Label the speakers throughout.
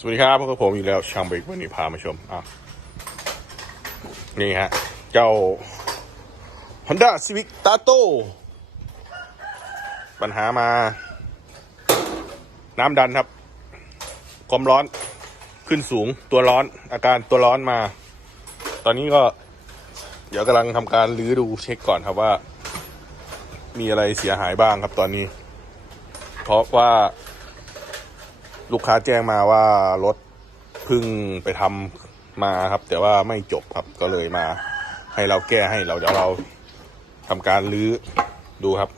Speaker 1: สวัสดีครับพวกผมอีกแล้วช่างเบรกวันนี้พามาชมอะนี่ฮะ เจ้า Honda Civic Tato ปัญหามา น้ำดันครับ ความร้อนขึ้นสูงตัวร้อนอาการตัวร้อนมา ตอนนี้ก็ เดี๋ยวกำลังทำการรื้อดูเช็คก่อนครับว่า มีอะไรเสียหายบ้างครับตอนนี้ เพราะว่า ลูกค้าแจ้งมาว่ารถพึ่งไปทำมาครับ แต่ว่าไม่จบครับก็เลยมา ให้เราแก้ให้เราเดี๋ยวเราทำการรื้อดูครับ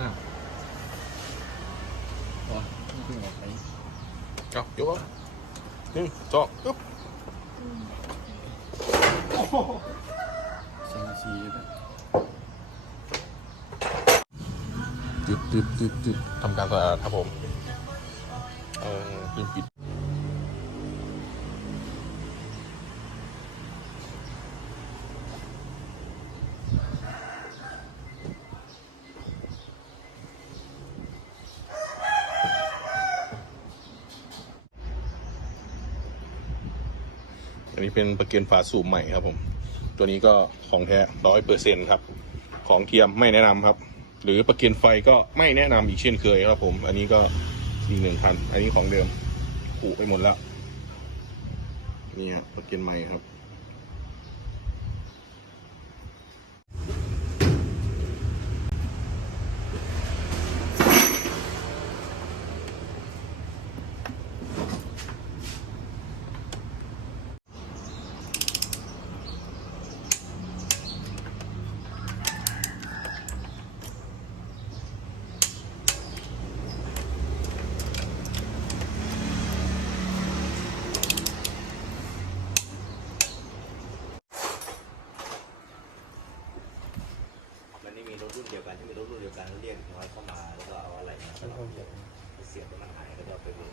Speaker 1: เอายกเอาหนึ่งสองปึ๊บ
Speaker 2: สองนาทีนะ
Speaker 1: จุดจุดจุดจุดทำการสะอาดครับผม เออลืมปิด นนี้เป็นประเกียนฝาสูบใหม่ครับผม ตัวนี้ก็ของแท้ร้อยเปอร์เซ็นครับ ของเทียมไม่แนะนำครับ หรือประเกียนไฟก็ไม่แนะนำอีกเช่นเคยครับผม อันนี้ก็อีกหนึ่งพันอันนี้ของเดิมขูไปหมดแล้ว นี่ฮะประเกียนใหม่ครับ
Speaker 3: มันนี่มีรถรุ่นเดียวกัน ที่มีรเดียวกันเรียกน้อยเข้ามาแล้วก็เอาอะไรมาสลับเสียบแล้มันหายก็จะเอาไปเลย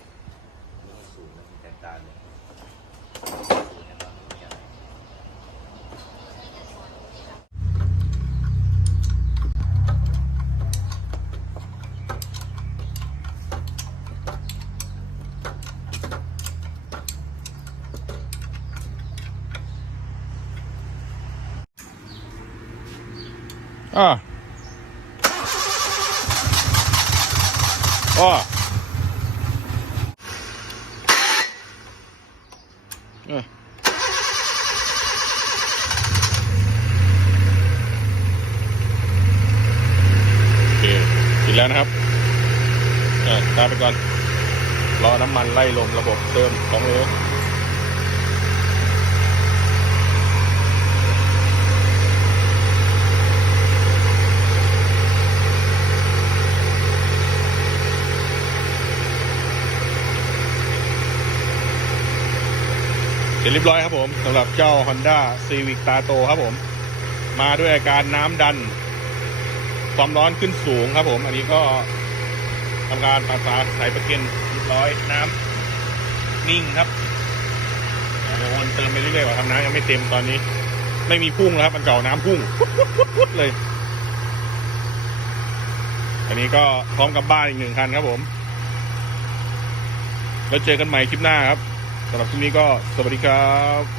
Speaker 3: นี่มันสูงมันแตกต่างเลยสูงเนี่ยมันไม่มีอะ
Speaker 1: อ่า อ้อเอ้ยโอเคติดแล้วนะครับอ่าตามไปก่อน รอน้ำมันไล่ลมระบบเติมของเหลว ร็จเรียบร้อยครับผมสำหรับเจ้า Honda Civic Tato ครับผม มาด้วยอาการน้ำดัน ความร้อนขึ้นสูงครับผม อันนี้ก็ทำการปาสาใส่ประเก็นเรียบร้อยน้ำนิ่งครับเดี๋ยววนเติมไปเรื่อยๆว่าทำน้ำยังไม่เต็มตอนนี้ ไม่มีพุ่งแล้วครับ มันเก่าน้ำพุ่งพุดๆเลย อันนี้ก็พร้อมกับบ้านอีกหนึ่งคันครับผม แล้วเจอกันใหม่คลิปหน้าครับ สำหรับที่นี้ก็สวัสดีครับ